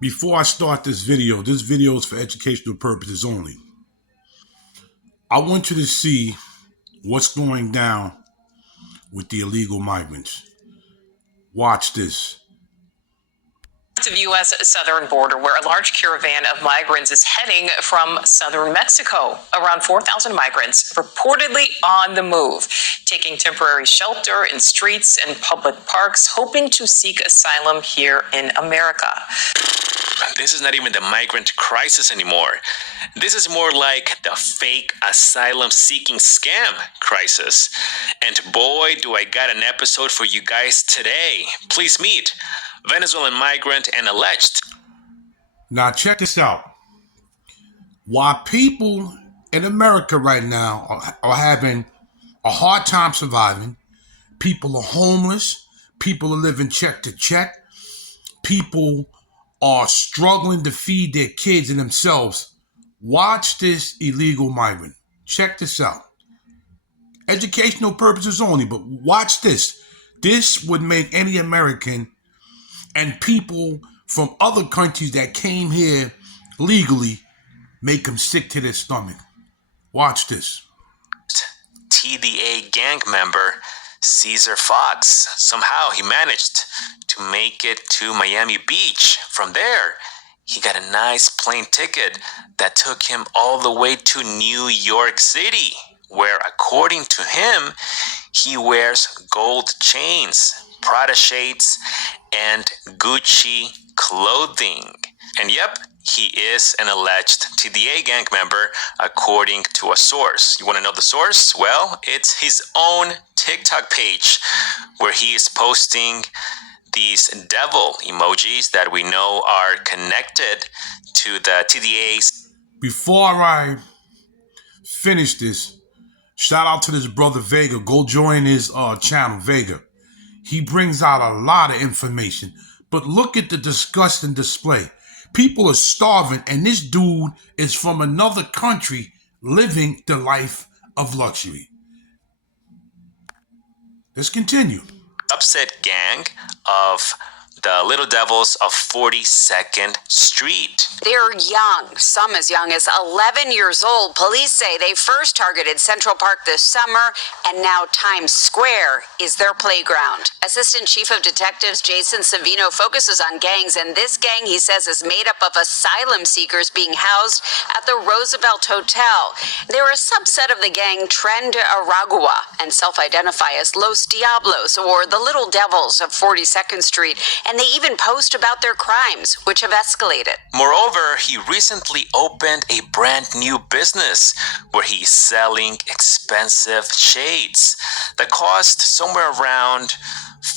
Before I start this video is for educational purposes only. I want you to see what's going down with the illegal migrants. Watch this. Of U.S. southern border, where a large caravan of migrants is heading from southern Mexico. Around 4,000 migrants reportedly on the move, taking temporary shelter in streets and public parks, hoping to seek asylum here in America. This is not even the migrant crisis anymore. This is more like the fake asylum-seeking scam crisis. And boy, do I got an episode for you guys today. Please meet Venezuelan migrant and alleged. Now check this out. Why people in America right now are having a hard time surviving, people are homeless, people are living check to check, people are struggling to feed their kids and themselves. Watch this illegal migrant. Check this out. Educational purposes only, but watch this. This would make any American and people from other countries that came here legally make them sick to their stomach. Watch this. TDA gang member Caesar Fox. Somehow he managed to make it to Miami Beach. From there, he got a nice plane ticket that took him all the way to New York City, where, according to him, he wears gold chains, Prada shades, and Gucci clothing. And yep, he is an alleged TDA gang member, according to a source. You want to know the source? Well, it's his own TikTok page, where he is posting these devil emojis that we know are connected to the TDAs. Before I finish this, shout out to this brother Vega. Go join his channel, Vega. He brings out a lot of information. But look at the disgusting display. People are starving, and this dude is from another country living the life of luxury. Let's continue. Upset gang of the Little Devils of 42nd Street. They're young, some as young as 11 years old. Police say they first targeted Central Park this summer, and now Times Square is their playground. Assistant Chief of Detectives Jason Savino focuses on gangs, and this gang, he says, is made up of asylum seekers being housed at the Roosevelt Hotel. They're a subset of the gang Tren de Aragua and self-identify as Los Diablos, or the Little Devils of 42nd Street, and they even post about their crimes, which have escalated. Moreover, he recently opened a brand new business where he's selling expensive shades that cost somewhere around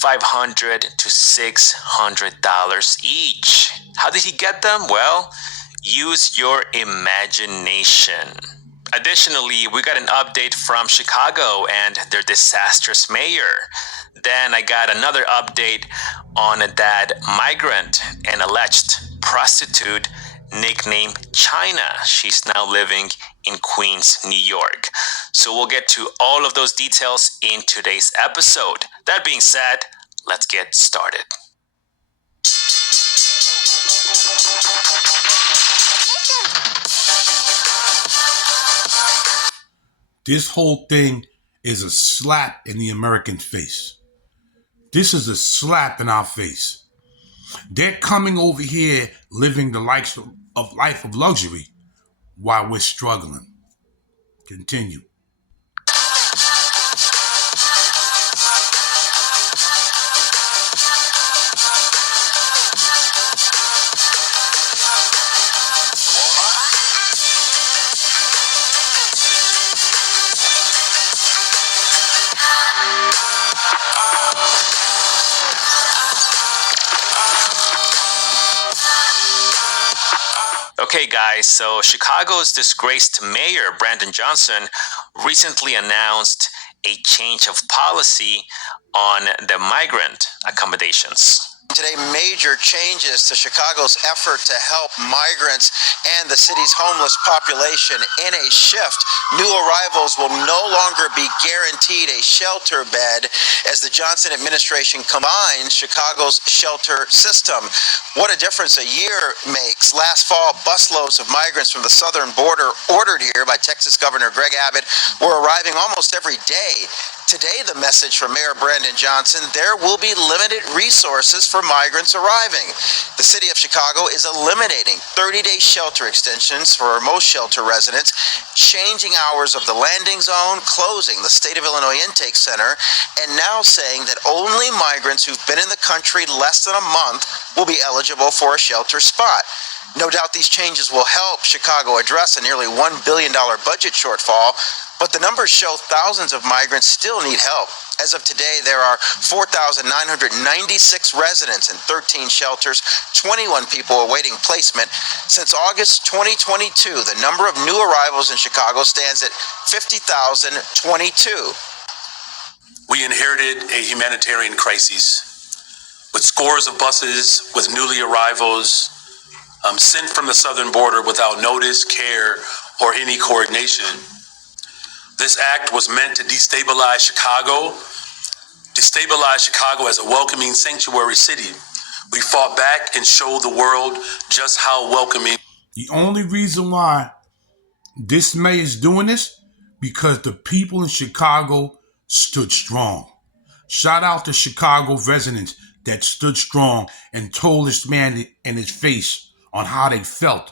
$500 to $600 each. How did he get them? Well, use your imagination. Additionally, we got an update from Chicago and their disastrous mayor. Then I got another update on that migrant and alleged prostitute nicknamed China. She's now living in Queens, New York. So we'll get to all of those details in today's episode. That being said, let's get started. This whole thing is a slap in the American face. This is a slap in our face. They're coming over here living the life of luxury while we're struggling. Continue. Okay guys, so Chicago's disgraced mayor, Brandon Johnson, recently announced a change of policy on the migrant accommodations. Today, major changes to Chicago's effort to help migrants and the city's homeless population. In a shift, new arrivals will no longer be guaranteed a shelter bed as the Johnson administration combines Chicago's shelter system. What a difference a year makes. Last fall, busloads of migrants from the southern border, ordered here by Texas Governor Greg Abbott, were arriving almost every day. Today, the message from Mayor Brandon Johnson: there will be limited resources for migrants arriving. The city of Chicago is eliminating 30-day shelter extensions for most shelter residents, changing hours of the landing zone, closing the State of Illinois Intake Center, and now saying that only migrants who've been in the country less than a month will be eligible for a shelter spot. No doubt these changes will help Chicago address a nearly $1 billion budget shortfall, but the numbers show thousands of migrants still need help. As of today, there are 4,996 residents in 13 shelters, 21 people awaiting placement. Since August 2022, the number of new arrivals in Chicago stands at 50,022. We inherited a humanitarian crisis with scores of buses with newly arrivals sent from the southern border without notice, care, or any coordination. This act was meant to destabilize Chicago as a welcoming sanctuary city. We fought back and showed the world just how welcoming. The only reason why this mayor is doing this, because the people in Chicago stood strong. Shout out to Chicago residents that stood strong and told this man in his face on how they felt,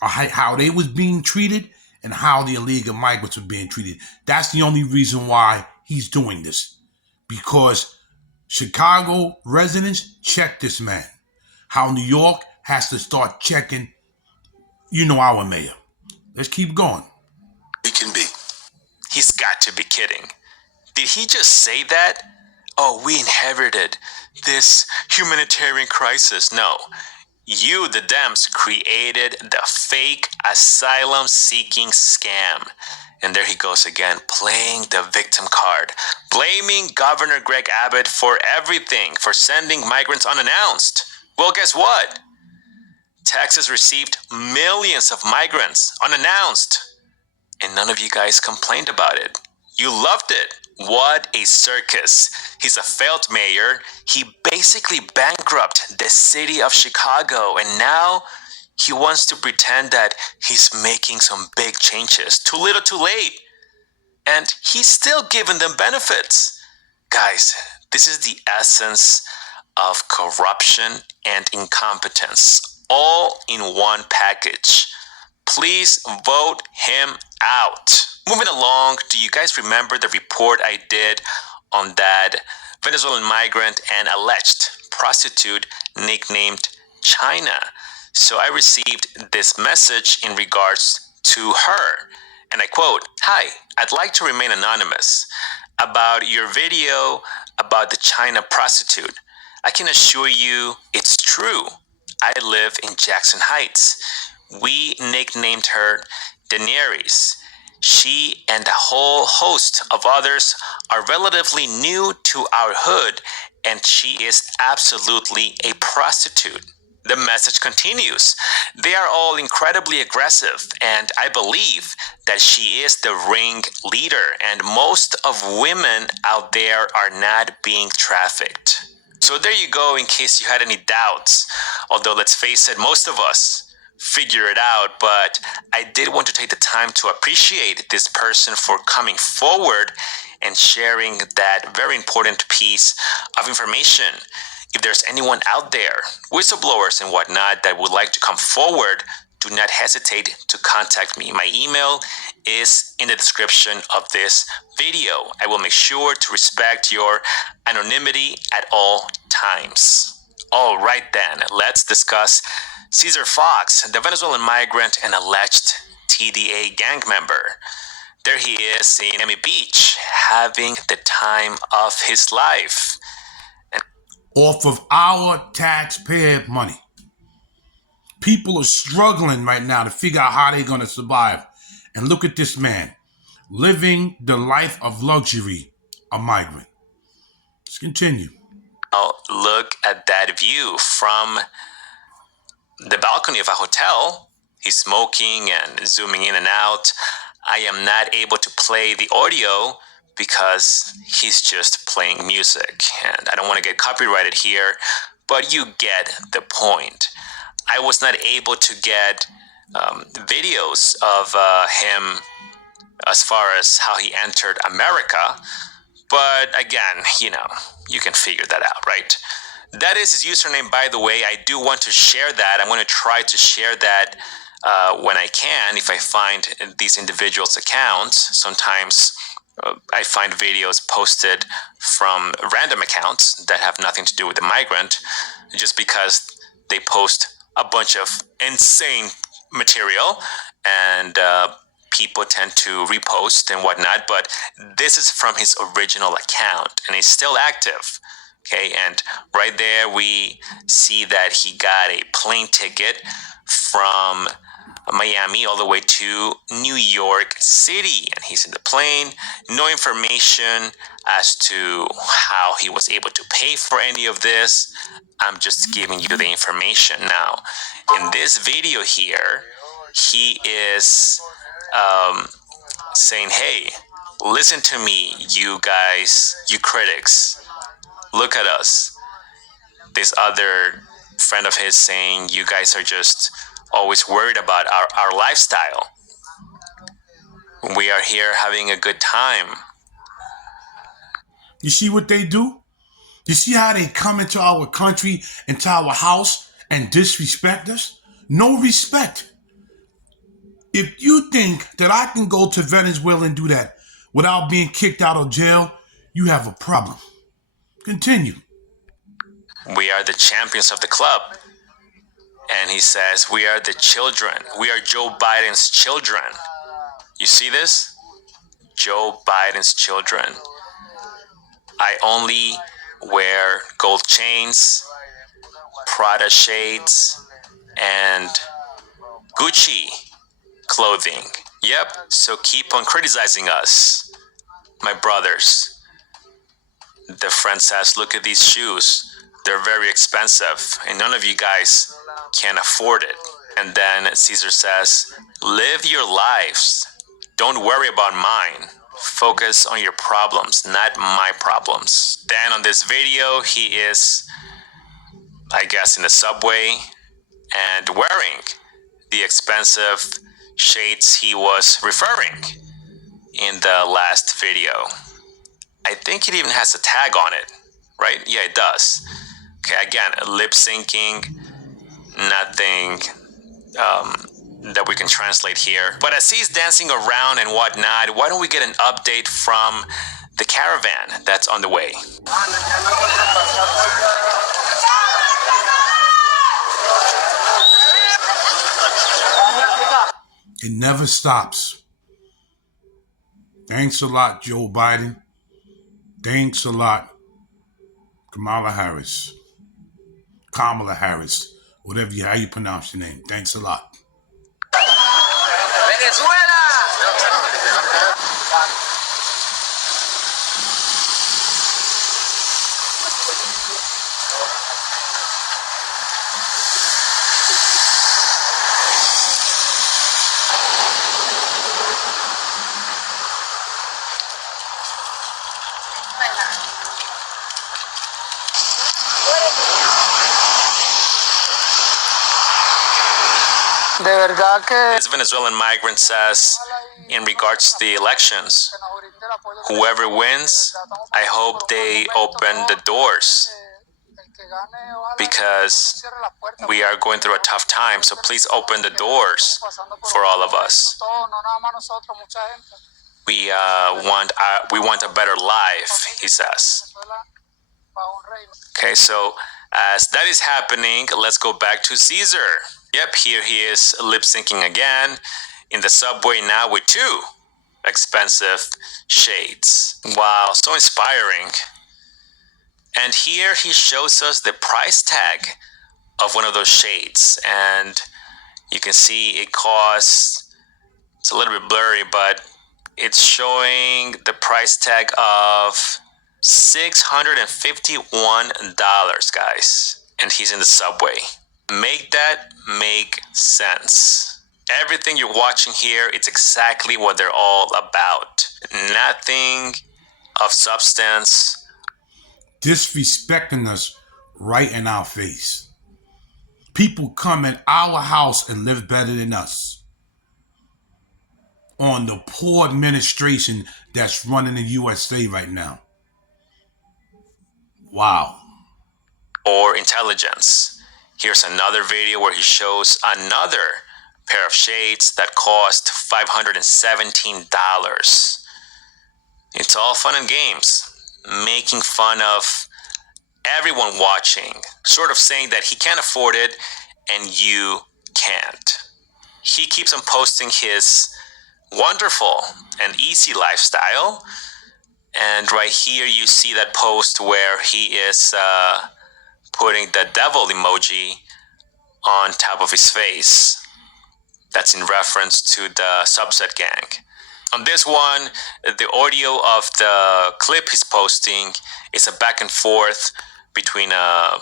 or how they was being treated, and how the illegal migrants were being treated. That's the only reason why he's doing this. Because Chicago residents check this man. How New York has to start checking, our mayor. Let's keep going. We can be. He's got to be kidding. Did he just say that? Oh, we inherited this humanitarian crisis. No. You, the Dems, created the fake asylum-seeking scam. And there he goes again, playing the victim card, blaming Governor Greg Abbott for everything, for sending migrants unannounced. Well, guess what? Texas received millions of migrants unannounced, and none of you guys complained about it. You loved it. What a circus. He's a failed mayor. He basically bankrupted the city of Chicago, and now he wants to pretend that he's making some big changes. Too little, too late. And he's still giving them benefits. Guys, this is the essence of corruption and incompetence, all in one package. Please vote him out. Moving along, do you guys remember the report I did on that Venezuelan migrant and alleged prostitute nicknamed China? So I received this message in regards to her, and I quote, "Hi, I'd like to remain anonymous. About your video about the China prostitute, I can assure you it's true. I live in Jackson Heights. We nicknamed her Daenerys. She and a whole host of others are relatively new to our hood, and she is absolutely a prostitute." The message continues. They are all incredibly aggressive, and I believe that she is the ring leader, and most of women out there are not being trafficked. So there you go, in case you had any doubts. Although, let's face it, most of us figure it out, but I did want to take the time to appreciate this person for coming forward and sharing that very important piece of information. If there's anyone out there, whistleblowers and whatnot, that would like to come forward, do not hesitate to contact me. My email is in the description of this video. I will make sure to respect your anonymity at all times. All right then, let's discuss Cesar Fox, the Venezuelan migrant and alleged TDA gang member. There he is in Miami Beach, having the time of his life. Off of our taxpayer money. People are struggling right now to figure out how they're going to survive. And look at this man, living the life of luxury, a migrant. Let's continue. Now look at that view from the balcony of a hotel. He's smoking and zooming in and out. I am not able to play the audio because he's just playing music, and I don't want to get copyrighted here, but you get the point. I was not able to get videos of him as far as how he entered America, but again, you can figure that out, right? That is his username, by the way. I do want to share that. I'm going to try to share that when I can, if I find these individuals' accounts. Sometimes I find videos posted from random accounts that have nothing to do with the migrant, just because they post a bunch of insane material, and people tend to repost and whatnot. But this is from his original account, and he's still active. Okay, and right there we see that he got a plane ticket from Miami all the way to New York City, and he's in the plane. No information as to how he was able to pay for any of this. I'm just giving you the information. Now, in this video here, he is saying, hey, listen to me, you guys, you critics. Look at us. This other friend of his saying, you guys are just always worried about our lifestyle. We are here having a good time. You see what they do? You see how they come into our country, into our house, and disrespect us? No respect. If you think that I can go to Venezuela and do that without being kicked out of jail, you have a problem. Continue. We are the champions of the club. And he says, we are the children. We are Joe Biden's children. You see this? Joe Biden's children. I only wear gold chains, Prada shades, and Gucci clothing. Yep, so keep on criticizing us, my brothers. The friend says, look at these shoes. They're very expensive, and none of you guys can afford it. And then Caesar says, live your lives. Don't worry about mine. Focus on your problems, not my problems. Then on this video, he is, I guess, in the subway and wearing the expensive shades he was referring in the last video. I think it even has a tag on it, right? Yeah, it does. Okay, again, lip syncing, nothing that we can translate here. But as he's dancing around and whatnot, why don't we get an update from the caravan that's on the way? It never stops. Thanks a lot, Joe Biden. Thanks a lot, Kamala Harris. Whatever how you pronounce your name. Thanks a lot. Venezuela! This Venezuelan migrant says, in regards to the elections, whoever wins, I hope they open the doors, because we are going through a tough time. So please open the doors for all of us. We want a better life, he says. Okay, so as that is happening, let's go back to Caesar. Yep, here he is lip syncing again in the subway now with two expensive shades. Wow, so inspiring. And here he shows us the price tag of one of those shades. And you can see it costs, it's a little bit blurry, but it's showing the price tag of $651, guys. And he's in the subway. Make that make sense. Everything you're watching here, it's exactly what they're all about. Nothing of substance. Disrespecting us right in our face. People come in our house and live better than us. On the poor administration that's running the USA right now. Wow. Or intelligence. Here's another video where he shows another pair of shades that cost $517. It's all fun and games, making fun of everyone watching, sort of saying that he can't afford it and you can't. He keeps on posting his wonderful and easy lifestyle. And right here you see that post where he is putting the devil emoji on top of his face. That's in reference to the Subset gang. On this one, the audio of the clip he's posting is a back and forth between a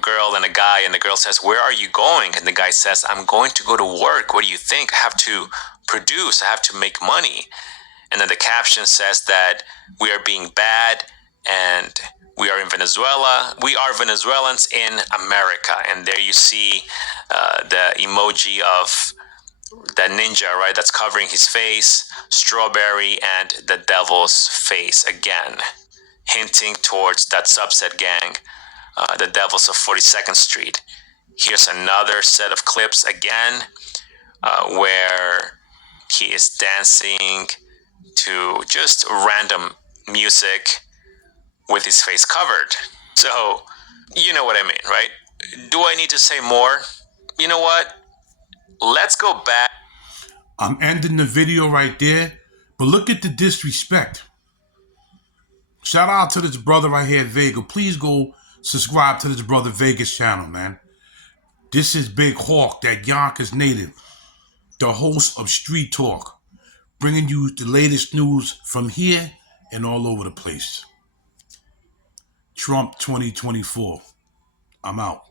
girl and a guy, and the girl says, "Where are you going?" And the guy says, "I'm going to go to work. What do you think? I have to produce. I have to make money." And then the caption says that we are being bad and we are in Venezuela. We are Venezuelans in America. And there you see the emoji of the ninja, right? That's covering his face, strawberry, and the devil's face again, hinting towards that Subset gang, the Devils of 42nd Street. Here's another set of clips again, where he is dancing to just random music with his face covered. So, you know what I mean, right? Do I need to say more? You know what? Let's go back. I'm ending the video right there, but look at the disrespect. Shout out to this brother right here, Vega. Please go subscribe to this brother Vega's channel, man. This is Big Hawk, that Yonkers native, the host of Street Talk, bringing you the latest news from here and all over the place. Trump 2024. I'm out.